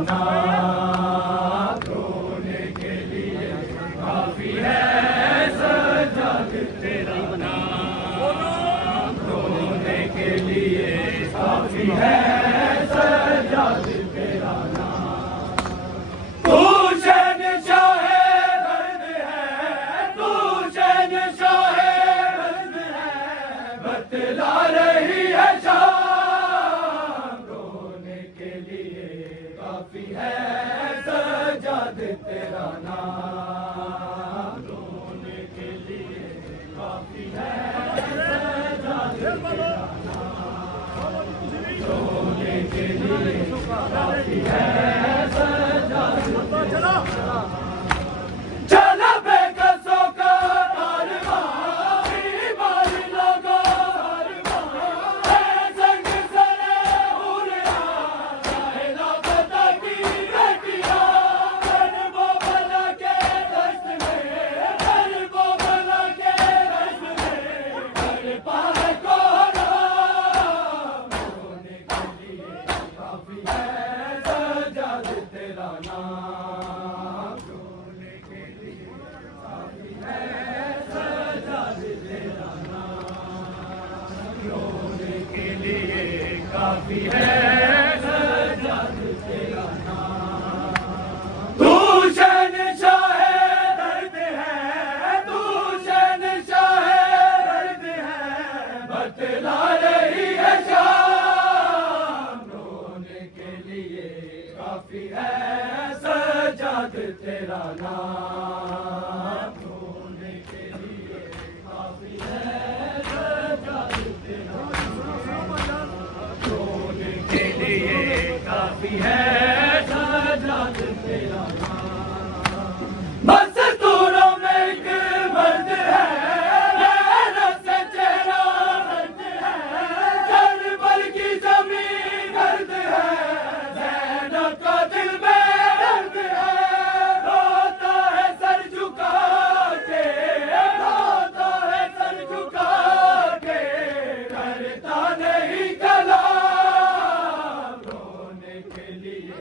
नाम, रोने के लिए काफी है सजाद तेरा नाम, रोने के लिए काफी है सजाद तेरा नाम। तू शहंशाहे दर्द है, तू शहंशाहे दर्द है, बतला रही है शाम, रोने के लिए काफी है सजाद तेरा नाम, रोने के लिए काफी है सजाद तेरा नाम, रोने के लिए काफी है सजाद तेरा नाम। चला बेकसों का कारवां, बीमार लोगों कारवां, है संग सरे हुरिया, साहिला पता की बेटिया, कर वो भला के दस्त में, कर वो भला के दस्त में, कर पाए को राम, रोने के लिए काफी है सजाद तेरा नाम, रोने के लिए काफी है सजाद तेरा नाम, रोने के लिए काफी है सजाद तेरा नाम। तू शहंशाहे दर्द है, तू शहंशाहे दर्द है, बतला रही है शाम, रोने के लिए काफी है सजाद तेरा नाम, रोने के लिए काफी है सजाद तेरा नाम, रोने के लिए काफी है सजाद तेरा नाम। मस्तूरों में एक मर्द है, मेहनत से चेहरा दर्द है, करबल की जमीन दर्द है, ज़ैनब का दिल में दर्द है, रोता है सर झुका के, रोता है सर झुका के, करता नहीं कलाम, रोने के लिए